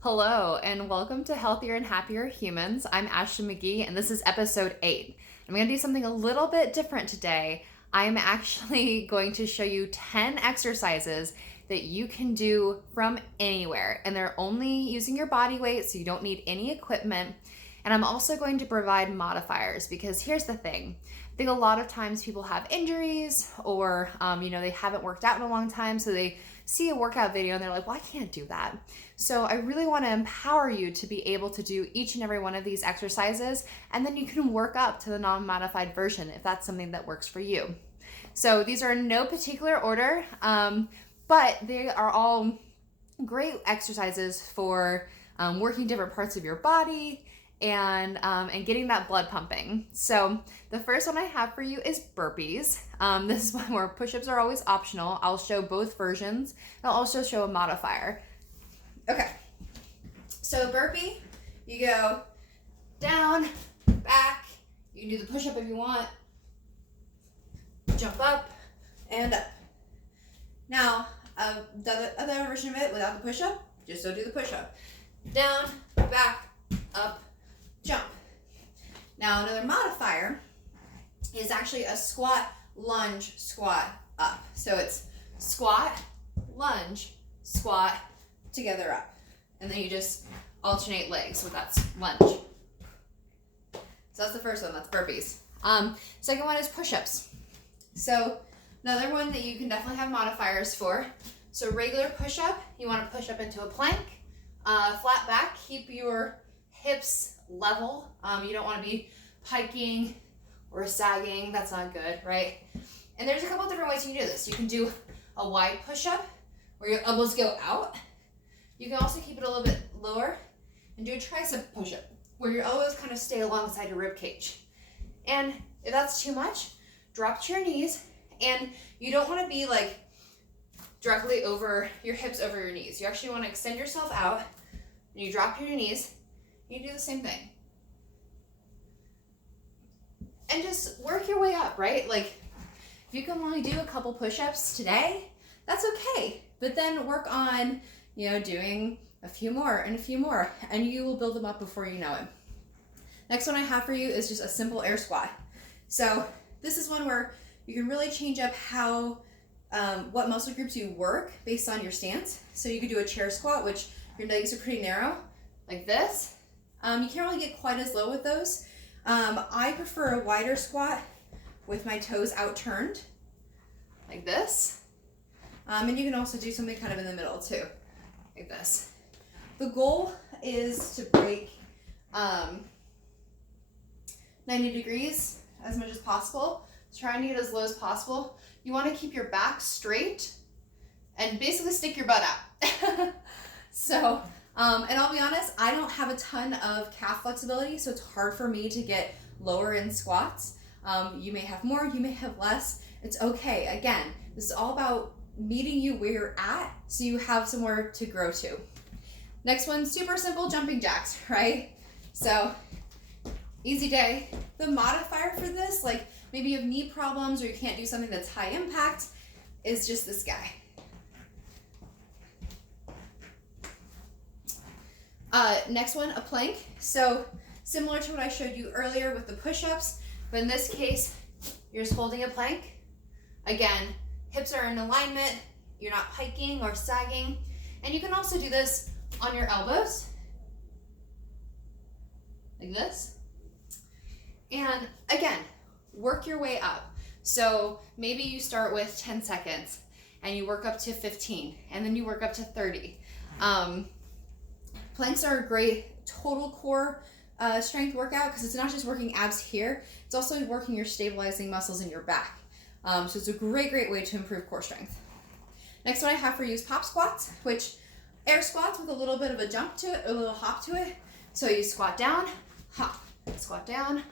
Hello, and welcome to Healthier and Happier Humans. I'm Ashley McGee, and this is episode 8. I'm going to do something a little bit different today. I'm actually going to show you 10 exercises that you can do from anywhere, and they're only using your body weight, so you don't need any equipment. And I'm also going to provide modifiers because here's the thing. I think a lot of times people have injuries or, they haven't worked out in a long time, so they see a workout video and they're like, well, I can't do that. So I really want to empower you to be able to do each and every one of these exercises, and then you can work up to the non-modified version if that's something that works for you. So these are in no particular order, but they are all great exercises for working different parts of your body and getting that blood pumping. So the first one I have for you is burpees. This is one where push-ups are always optional. I'll show both versions. I'll also show a modifier. Okay, so burpee, you go down, back, you can do the push-up if you want, jump up, and up. Now, the other version of it without the push-up, just so do the push-up. Down, back, up, jump. Now, another modifier is actually a squat, lunge, squat, up. So it's squat, lunge, squat, together up. And then you just alternate legs with that lunge. So that's the first one, that's burpees. Second one is push-ups. So another one that you can definitely have modifiers for. So regular push-up, you want to push up into a plank, flat back, keep your hips level. You don't want to be piking or sagging, that's not good, right? And there's a couple different ways you can do this. You can do a wide push-up where your elbows go out. You can also keep it a little bit lower and do a tricep push-up where your elbows kind of stay alongside your rib cage. And if that's too much, drop to your knees, and you don't want to be like directly over your hips over your knees. You actually want to extend yourself out, and you drop to your knees, and you do the same thing. And just work your way up, right? Like if you can only do a couple push-ups today, that's okay. But then work on doing a few more and a few more, and you will build them up before you know it. Next one I have for you is just a simple air squat. So this is one where you can really change up how, what muscle groups you work based on your stance. So you could do a chair squat, which your legs are pretty narrow, like this. You can't really get quite as low with those. I prefer a wider squat with my toes outturned, like this. And you can also do something kind of in the middle too, like this. The goal is to break 90 degrees as much as possible. Trying to get as low as possible. You want to keep your back straight and basically stick your butt out. So, and I'll be honest, I don't have a ton of calf flexibility, so it's hard for me to get lower in squats. You may have more, you may have less. It's okay. Again, this is all about meeting you where you're at so you have somewhere to grow to. Next one, super simple jumping jacks, right? So easy day. The modifier for this, like maybe you have knee problems or you can't do something that's high impact, is just this guy. Next one, a plank. So similar to what I showed you earlier with the push-ups, but in this case, you're just holding a plank. Again, hips are in alignment, you're not piking or sagging, and you can also do this on your elbows, like this. And again, work your way up. So maybe you start with 10 seconds and you work up to 15, and then you work up to 30. Planks are a great total core strength workout because it's not just working abs here, it's also working your stabilizing muscles in your back. So it's a great way to improve core strength. Next one I have for you is pop squats, which air squats with a little bit of a jump to it, a little hop to it. So you squat down, hop, squat down,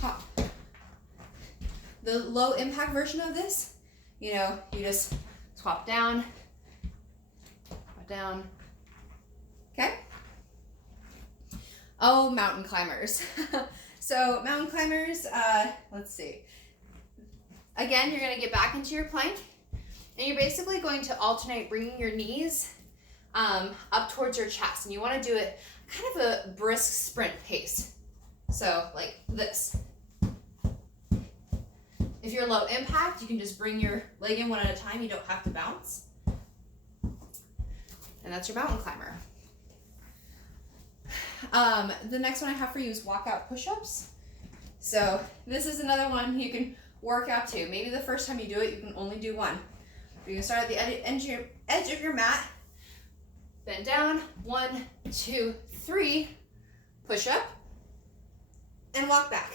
hop. The low impact version of this, you just squat down, okay? Oh, mountain climbers. So mountain climbers, let's see. Again, you're gonna get back into your plank, and you're basically going to alternate bringing your knees up towards your chest. And you want to do it kind of a brisk sprint pace. So like this. If you're low impact, you can just bring your leg in one at a time. You don't have to bounce. And that's your mountain climber. The next one I have for you is walkout push-ups. So this is another one you can work out to. Maybe the first time you do it, you can only do one. You can start at the edge of your mat, bend down, 1, 2, 3, push up, and walk back.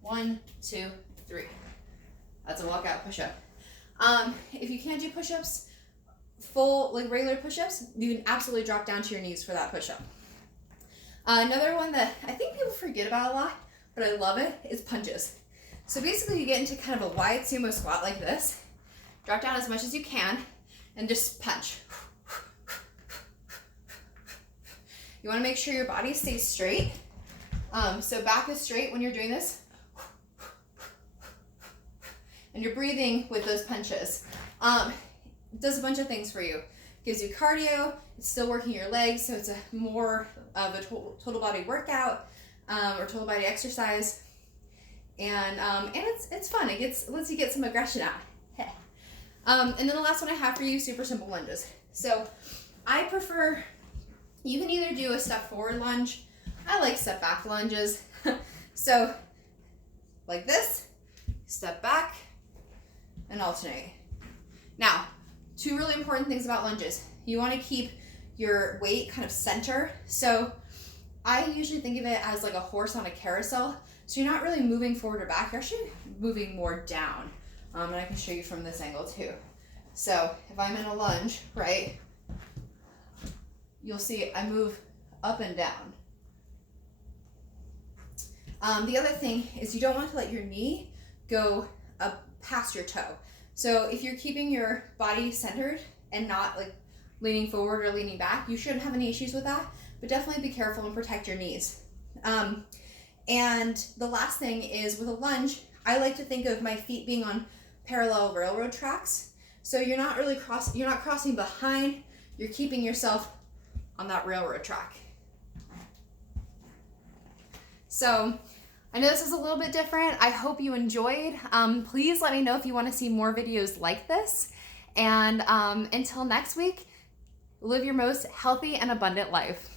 1, 2, 3. That's a walkout push-up. If you can't do push-ups, full, like regular push-ups, you can absolutely drop down to your knees for that push-up. Another one that I think people forget about a lot, but I love it, is punches. So basically you get into kind of a wide sumo squat like this, drop down as much as you can, and just punch. You want to make sure your body stays straight. So back is straight when you're doing this. And you're breathing with those punches. Does a bunch of things for you. Gives you cardio, it's still working your legs, so it's a more of a total body workout or total body exercise. And it's fun. It lets you get some aggression out. And then the last one I have for you, super simple lunges. So I prefer, you can either do a step forward lunge. I like step back lunges. So like this, step back and alternate. Now, 2 really important things about lunges. You want to keep your weight kind of center. So I usually think of it as like a horse on a carousel. So you're not really moving forward or back, you're actually moving more down. And I can show you from this angle too. So if I'm in a lunge, right, you'll see I move up and down. The other thing is you don't want to let your knee go up past your toe. So if you're keeping your body centered and not like leaning forward or leaning back, you shouldn't have any issues with that, but definitely be careful and protect your knees. And the last thing is with a lunge, I like to think of my feet being on parallel railroad tracks. So you're not really crossing behind, you're keeping yourself on that railroad track. So I know this is a little bit different. I hope you enjoyed. Please let me know if you want to see more videos like this. And until next week, live your most healthy and abundant life.